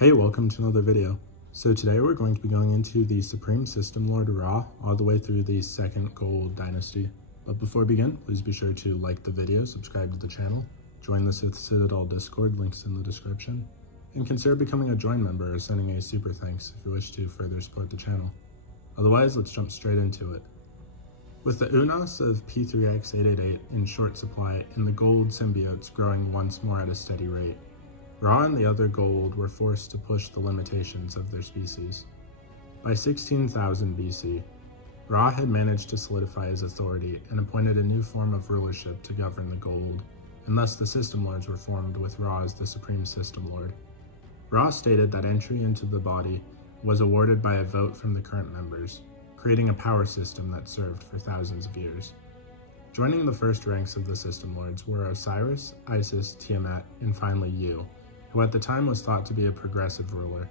Hey, welcome to another video. So today we're going to be going into the Supreme System Lord Ra all the way through the second GOA'ULD dynasty. But before we begin, please be sure to like the video, subscribe to the channel, join the Sith Citadel Discord, links in the description, and consider becoming a join member or sending a super thanks if you wish to further support the channel. Otherwise, let's jump straight into it. With the Unos of P3X888 in short supply and the GOA'ULD symbiotes growing once more at a steady rate, Ra and the other GOA'ULD were forced to push the limitations of their species. By 16,000 BC, Ra had managed to solidify his authority and appointed a new form of rulership to govern the GOA'ULD, and thus the System Lords were formed with Ra as the Supreme System Lord. Ra stated that entry into the body was awarded by a vote from the current members, creating a power system that served for thousands of years. Joining the first ranks of the System Lords were Osiris, Isis, Tiamat, and finally Yu, who at the time was thought to be a progressive ruler.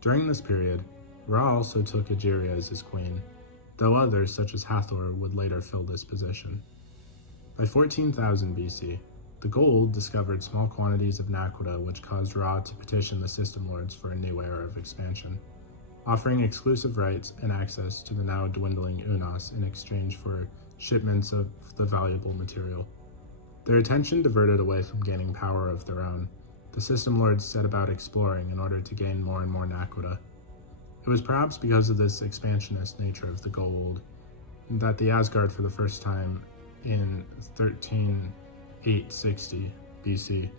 During this period, Ra also took Egeria as his queen, though others such as Hathor would later fill this position. By 14,000 BC, the GOA'ULD discovered small quantities of naquita, which caused Ra to petition the System Lords for a new era of expansion, offering exclusive rights and access to the now dwindling Unos in exchange for shipments of the valuable material. Their attention diverted away from gaining power of their own. The System Lords set about exploring in order to gain more and more naquita. It was perhaps because of this expansionist nature of the GOA'ULD that the Asgard, for the first time in 13860 BC,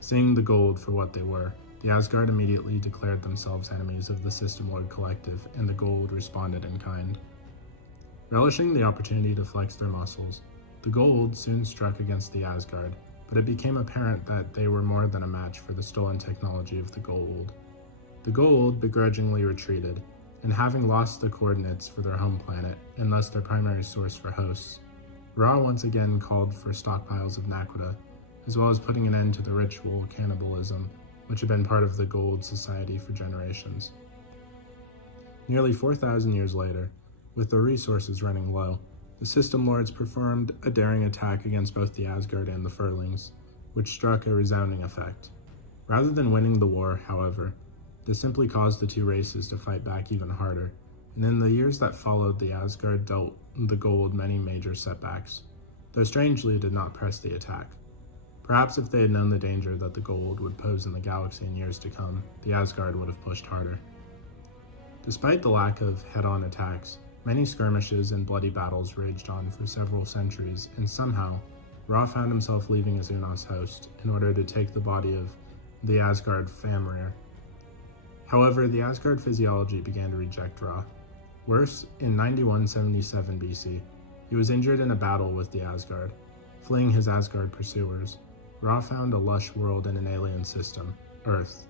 seeing the GOA'ULD for what they were, the Asgard immediately declared themselves enemies of the System Lord Collective, and the GOA'ULD responded in kind. Relishing the opportunity to flex their muscles, the GOA'ULD soon struck against the Asgard, but it became apparent that they were more than a match for the stolen technology of the GOA'ULD. The GOA'ULD begrudgingly retreated, and having lost the coordinates for their home planet, and thus their primary source for hosts, Ra once again called for stockpiles of naquita, as well as putting an end to the ritual cannibalism, which had been part of the GOA'ULD society for generations. Nearly 4,000 years later, with their resources running low, the System Lords performed a daring attack against both the Asgard and the Furlings, which struck a resounding effect. Rather than winning the war, however, this simply caused the two races to fight back even harder, and in the years that followed, the Asgard dealt the GOA'ULD many major setbacks, though strangely did not press the attack. Perhaps if they had known the danger that the GOA'ULD would pose in the galaxy in years to come, the Asgard would have pushed harder. Despite the lack of head-on attacks, many skirmishes and bloody battles raged on for several centuries, and somehow, Ra found himself leaving his Unos host in order to take the body of the Asgard Fenrir. However, the Asgard physiology began to reject Ra. Worse, in 9177 BC, he was injured in a battle with the Asgard. Fleeing his Asgard pursuers, Ra found a lush world in an alien system, Earth.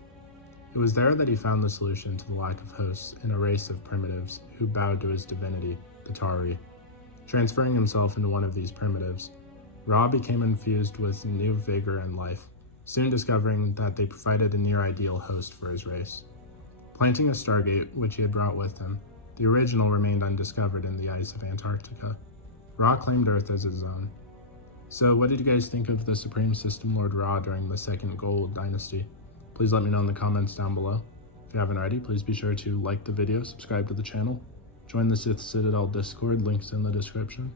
It was there that he found the solution to the lack of hosts in a race of primitives who bowed to his divinity, the Tari. Transferring himself into one of these primitives, Ra became infused with new vigor and life, soon discovering that they provided a near-ideal host for his race. Planting a Stargate, which he had brought with him, the original remained undiscovered in the ice of Antarctica. Ra claimed Earth as his own. So what did you guys think of the Supreme System Lord Ra during the second GOA'ULD dynasty? Please let me know in the comments down below. If you haven't already, please be sure to like the video, subscribe to the channel, join the Sith Citadel Discord, links in the description,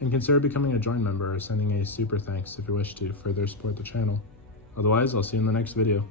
and consider becoming a join member or sending a super thanks if you wish to further support the channel. Otherwise, I'll see you in the next video.